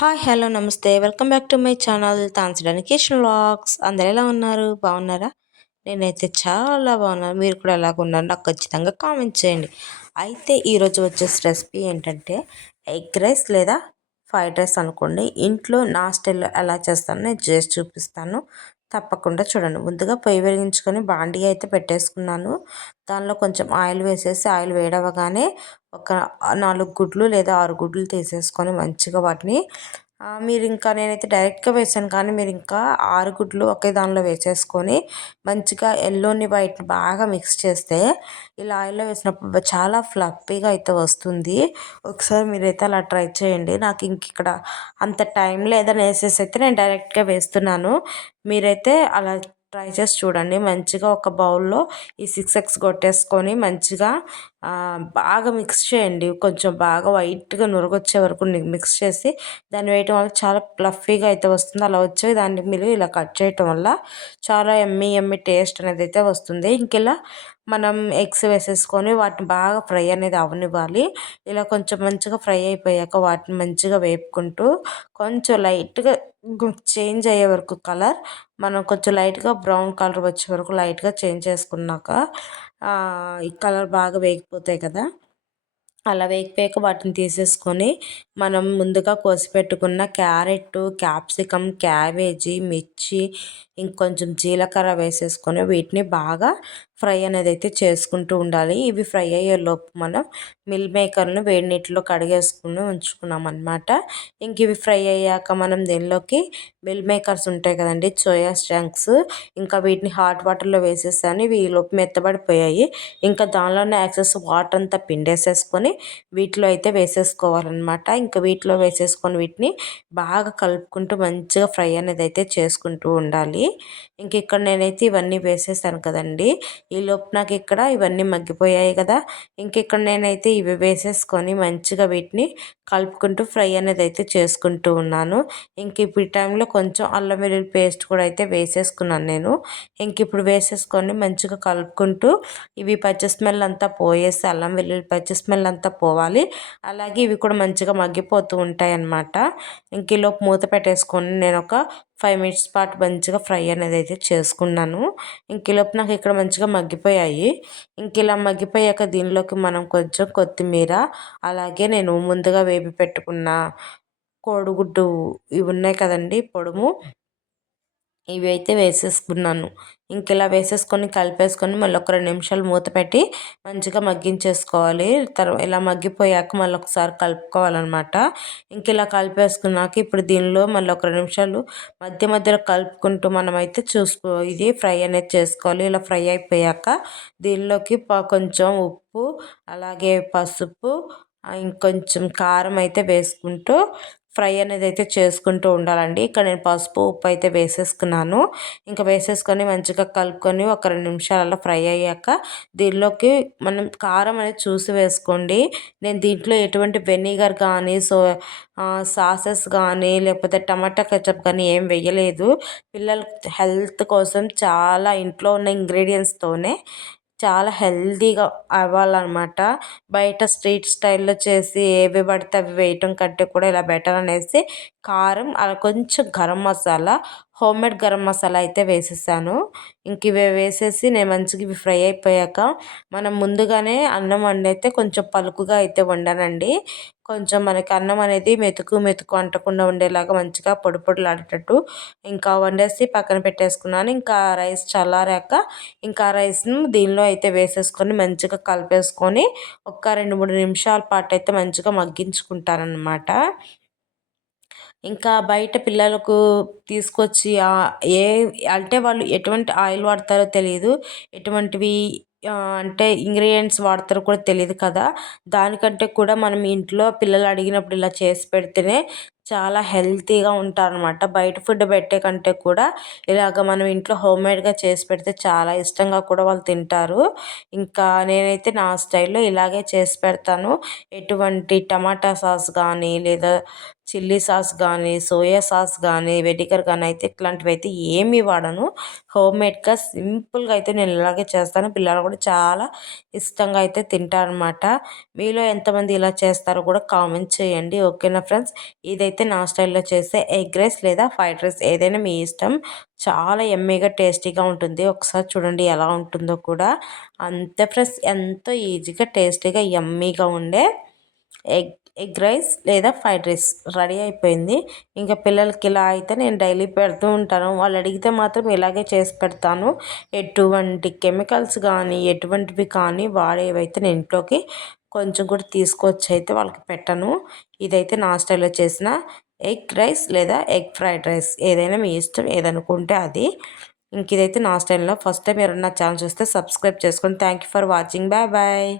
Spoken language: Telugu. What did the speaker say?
హాయ్ హలో నమస్తే welcome back to my channel తాన్సడానికి కిచెన్ వ్లాగ్స్. అందరు ఎలా ఉన్నారు? బాగున్నారా? నేనైతే చాలా బాగున్నాను. మీరు కూడా ఎలాగ ఉన్నారు నాకు ఖచ్చితంగా కామెంట్ చేయండి. అయితే ఈరోజు వచ్చేసి రెసిపీ ఏంటంటే ఎగ్ రైస్ లేదా ఫ్రైడ్ రైస్ అనుకోండి. ఇంట్లో నా స్టైల్లో ఎలా చేస్తానో నేను చేసి చూపిస్తాను. తప్పకుండా చూడండి. ముందుగా పొయ్యి వెలిగించుకొని బాండీ అయితే పెట్టేసుకున్నాను. దానిలో కొంచెం ఆయిల్ వేసేసి ఆయిల్ వేడవగానే ఒక 4 గుడ్లు లేదా 6 గుడ్లు తీసేసుకొని మంచిగా వాటిని మీరు ఇంకా నేనైతే డైరెక్ట్గా వేసాను, కానీ మీరు ఇంకా 6 గుడ్లు ఒకే దానిలో వేసేసుకొని మంచిగా ఎల్లోని వైట్ని బాగా మిక్స్ చేస్తే ఇలా ఆయిల్లో వేసినప్పుడు చాలా ఫ్లఫీగా అయితే వస్తుంది. ఒకసారి మీరైతే అలా ట్రై చేయండి. నాకు ఇంక ఇక్కడ అంత టైం లేదని వేసేసి అయితే నేను డైరెక్ట్గా వేస్తున్నాను. మీరైతే అలా ట్రై చేసి చూడండి. మంచిగా ఒక బౌల్లో ఈ 6 ఎగ్స్ కొట్టేసుకొని మంచిగా బాగా మిక్స్ చేయండి. కొంచెం బాగా వైట్గా నురగొచ్చే వరకు మిక్స్ చేసి దాన్ని వేయటం వల్ల చాలా ఫ్లఫీగా అయితే వస్తుంది. అలా వచ్చే దాన్ని మీరు ఇలా కట్ చేయటం వల్ల చాలా ఎమ్మీ ఎమ్మీ టేస్ట్ అనేది అయితే వస్తుంది. ఇంకెలా మనం ఎగ్స్ వేసేసుకొని వాటిని బాగా ఫ్రై అనేది అవనివ్వాలి. ఇలా కొంచెం మంచిగా ఫ్రై అయిపోయాక వాటిని మంచిగా వేపుకుంటూ కొంచెం లైట్గా చేంజ్ అయ్యే వరకు కలర్ మనం కొంచెం లైట్గా బ్రౌన్ కలర్ వచ్చే వరకు లైట్గా చేంజ్ చేసుకున్నాక ఈ కలర్ బాగా వేగిపోతాయి కదా. అలా వేగిపోయాక వాటిని తీసేసుకొని మనం ముందుగా కోసి పెట్టుకున్న క్యారెట్, క్యాప్సికమ్, క్యాబేజీ, మిర్చి ఇంకొంచెం జీలకర్ర వేసేసుకొని వీటిని బాగా ఫ్రై అనేది అయితే చేసుకుంటూ ఉండాలి. ఇవి ఫ్రై అయ్యేలోపు మనం మిల్ మేకర్ను వేడి నీటిలో కడిగేసుకుని ఉంచుకున్నాం అనమాట. ఇంక ఇవి ఫ్రై అయ్యాక మనం దీనిలోకి మిల్ మేకర్స్ ఉంటాయి కదండి, సోయా చంక్స్, ఇంకా వీటిని హాట్ వాటర్లో వేసేసాను. ఇవి ఈలోపు మెత్తబడిపోయాయి. ఇంకా దానిలోనే యాక్సెస్ వాటర్ అంతా పిండేసేసుకొని వీటిలో అయితే వేసేసుకోవాలన్నమాట. ఇంకా వీటిలో వేసేసుకొని వీటిని బాగా కలుపుకుంటూ మంచిగా ఫ్రై అనేది అయితే చేసుకుంటూ ఉండాలి. ఇంక ఇక్కడ నేనైతే ఇవన్నీ వేసేసాను కదండి. ఈలోపు నాకు ఇక్కడ ఇవన్నీ మగ్గిపోయాయి కదా. ఇంక ఇక్కడ నేనైతే ఇవి వేసేసుకొని మంచిగా వీటిని కలుపుకుంటూ ఫ్రై అనేది అయితే చేసుకుంటూ ఉన్నాను. ఇంక ఇప్పుడు ఈ టైంలో కొంచెం అల్లం వెల్లుల్లి పేస్ట్ కూడా అయితే వేసేసుకున్నాను నేను. ఇంక ఇప్పుడు వేసేసుకొని మంచిగా కలుపుకుంటూ ఇవి పచ్చి స్మెల్ అంతా పోయేసి అల్లం వెల్లుల్లి పచ్చి స్మెల్ అంతా పోవాలి. అలాగే ఇవి కూడా మంచిగా మగ్గిపోతూ ఉంటాయి అన్నమాట. ఇంక ఈలోపు మూత పెట్టేసుకొని నేను ఒక 5 మినిట్స్ పాటు మంచిగా ఫ్రై అనేది అయితే చేసుకున్నాను. ఇంక ఈలోపు నాకు ఇక్కడ మంచిగా మగ్గిపోయాయి. ఇంక ఇలా మగ్గిపోయాక దీనిలోకి మనం కొంచెం కొత్తిమీర, అలాగే నేను ముందుగా వేపి పెట్టుకున్న కోడిగుడ్డు ఇవి ఉన్నాయి కదండి పొడుము, ఇవి అయితే వేసేసుకున్నాను. ఇంక ఇలా వేసేసుకొని కలిపేసుకొని మళ్ళీ ఒక 2 నిమిషాలు మూత పెట్టి మంచిగా మగ్గించేసుకోవాలి. ఇలా మగ్గిపోయాక మళ్ళీ ఒకసారి కలుపుకోవాలన్నమాట. ఇంక ఇలా కలిపేసుకున్నాక ఇప్పుడు దీనిలో మళ్ళీ ఒక 2 నిమిషాలు మధ్య మధ్యలో కలుపుకుంటూ మనమైతే ఇది ఫ్రై అనేది చేసుకోవాలి. ఇలా ఫ్రై అయిపోయాక దీనిలోకి కొంచెం ఉప్పు, అలాగే పసుపు, ఇంకొంచెం కారం అయితే వేసుకుంటూ ఫ్రై అనేది అయితే చేసుకుంటూ ఉండాలండి. ఇక్కడ నేను పసుపు, ఉప్పు అయితే వేసేసుకున్నాను. ఇంకా వేసేసుకొని మంచిగా కలుపుకొని ఒక 2 నిమిషాలు అలా ఫ్రై అయ్యాక దీనిలోకి మనం కారం అనేది చూసి వేసుకోండి. నేను దీంట్లో ఎటువంటి వెనిగర్ కానీ సాసెస్ కానీ లేకపోతే టమాటా కెచప్ కానీ ఏం వేయలేదు. పిల్లల హెల్త్ కోసం చాలా ఇంట్లో ఉన్న ఇంగ్రీడియంట్స్తోనే చాలా హెల్తీగా అవ్వాలన్నమాట. బయట స్ట్రీట్ స్టైల్లో చేసి ఏవి పడితే అవి వేయటం కంటే కూడా ఇలా బెటర్ అనేసి కారం, అలా కొంచెం గరం మసాలా, హోమ్మేడ్ గరం మసాలా అయితే వేసేసాను. ఇంక ఇవి వేసేసి నేను మంచిగా ఇవి ఫ్రై అయిపోయాక మనం ముందుగానే అన్నం వండి అయితే కొంచెం పలుకుగా అయితే వండానండి. కొంచెం మనకి అన్నం అనేది మెతుకు మెతుకు అంటకుండా ఉండేలాగా మంచిగా పొడి పొడిలాడేటట్టు ఇంకా వండేసి పక్కన పెట్టేసుకున్నాను. ఇంకా రైస్ చల్లారాక ఇంకా రైస్ను దీనిలో అయితే వేసేసుకొని మంచిగా కలిపేసుకొని ఒక 2-3 నిమిషాల పాటు అయితే మంచిగా మగ్గించుకుంటానన్నమాట. ఇంకా బయట పిల్లలకు తీసుకొచ్చి ఏ అంటే వాళ్ళు ఎటువంటి ఆయిల్ వాడతారో తెలీదు. ఎటువంటివి అంటే ఇంగ్రీడియంట్స్ వాడతారో కూడా తెలీదు కదా. దానికంటే కూడా మనం ఇంట్లో పిల్లలు అడిగినప్పుడు ఇలా చేసి పెడితేనే చాలా హెల్తీగా ఉంటారనమాట. బయట ఫుడ్ పెట్టే కంటే కూడా ఇలాగ మనం ఇంట్లో హోమ్మేడ్గా చేసి పెడితే చాలా ఇష్టంగా కూడా వాళ్ళు తింటారు. ఇంకా నేనైతే నా స్టైల్లో ఇలాగే చేసి పెడతాను. ఎటువంటి టమాటా సాస్ కానీ లేదా చిల్లీ సాస్ కానీ, సోయా సాస్ కానీ, వెనిగర్ కానీ అయితే ఇట్లాంటివి అయితే ఏమీ వాడను. హోమ్మేడ్గా సింపుల్గా అయితే నేను ఇలాగే చేస్తాను. పిల్లలు కూడా చాలా ఇష్టంగా అయితే తింటారనమాట. మీలో ఎంతమంది ఇలా చేస్తారో కూడా కామెంట్ చేయండి. ఓకేనా ఫ్రెండ్స్, ఇదైతే ఇదైతే నా స్టైల్లో చేసే ఎగ్ రైస్ లేదా ఫ్రైడ్ రైస్ ఏదైనా మీ ఇష్టం. చాలా యమ్మీగా టేస్టీగా ఉంటుంది. ఒకసారి చూడండి ఎలా ఉంటుందో కూడా. అంతే ఫ్రెండ్స్, ఎంతో ఈజీగా టేస్టీగా యమ్మీగా ఉండే ఎగ్ ఎగ్ రైస్ లేదా ఫ్రైడ్ రైస్ రెడీ అయిపోయింది. ఇంకా పిల్లలకి ఇలా అయితే నేను డైలీ పెడుతూ ఉంటాను. వాళ్ళు అడిగితే మాత్రం ఇలాగే చేసి పెడతాను. ఎటువంటి కెమికల్స్ కానీ ఎటువంటివి కానీ వాడేవైతే నేను ఇంట్లోకి కొంచెం కూడా తీసుకొచ్చి అయితే వాళ్ళకి పెట్టను. ఇదైతే నా స్టైల్లో చేసిన ఎగ్ రైస్ లేదా ఎగ్ ఫ్రైడ్ రైస్ ఏదైనా మీ ఇష్టం, ఏదనుకుంటే అది. ఇంక ఇదైతే నా స్టైల్లో. ఫస్ట్ టైం ఎవరైనా నా ఛానల్ చూస్తే సబ్స్క్రైబ్ చేసుకోండి. Thank you for watching. Bye bye.